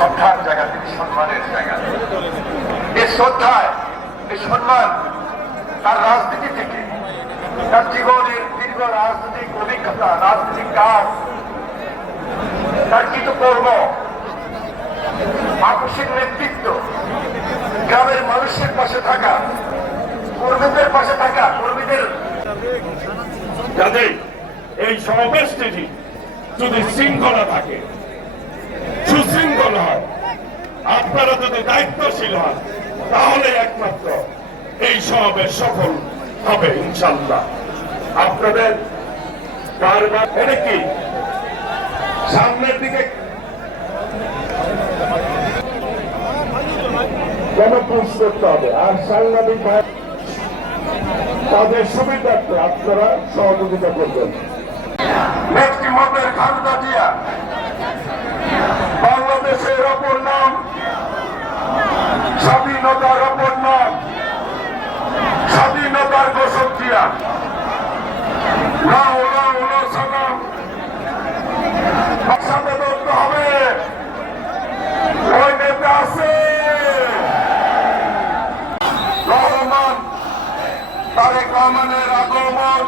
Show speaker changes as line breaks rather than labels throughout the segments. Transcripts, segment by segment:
শ্রদ্ধার জায়গা, তিনি সম্মানের জায়গা। এই শ্রদ্ধায়, এই সম্মান তার রাজনীতি থেকে, তার জীবনের দীর্ঘ রাজনৈতিক অভিজ্ঞতা, রাজনৈতিক কাজ, তার কিছু কর্ম আকস্মিক নেতৃত্ব, গ্রামের মানুষের পাশে থাকা, কর্মীদের পাশে থাকা, কর্মীদের
যাতে এই সমাবেশটি যদি শৃঙ্খলা থাকে সুশৃঙ্খল হয়। আপনারা যদি দায়িত্বশীল হন, তাহলে একমাত্র এই সমাবেশ সফল হবে ইনশাল্লাহ আপনাদের বারবার এটা কি? সামনের দিকে কেন পুষ করতে হবে? আর সাংবাদিক তাদের সুবিধার্থে আপনারা সহযোগিতা করবেন।
নেত্রী মতের খালেদা তারেক রহমানের আগমন।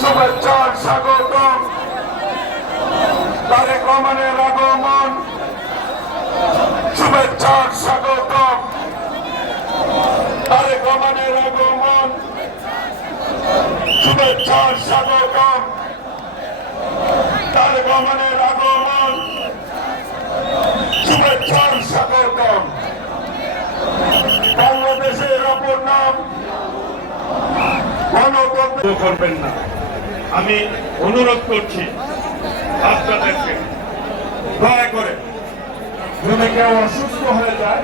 শুভেচ্ছার স্বাগতম। তারেক রহমানের আগমন। শুভেচ্ছার স্বাগতম। তারেক রহমানের আগমন। শুভেচ্ছার স্বাগতম। তারেক রহমানের আগমন শুভেচ্ছার স্বাগতম বাংলাদেশের অপর নাম
করবেন না। আমি অনুরোধ করছি আপনাদেরকে, দয়া করে যদি কেউ অসুস্থ হয়ে যায়,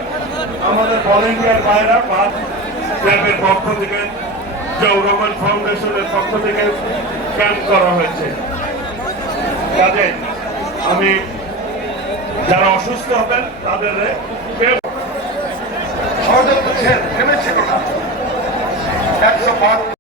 আমাদের ভলেন্টিয়ার ভাইরা বা ক্যাম্পের পক্ষ থেকে জৌরমান ফাউন্ডেশনের পক্ষ থেকে ক্যাম্প করা হয়েছে। কাজে আমি যারা অসুস্থ হবেন, তাদের
ষড়যন্ত্র ছিল না একশো পাঁচ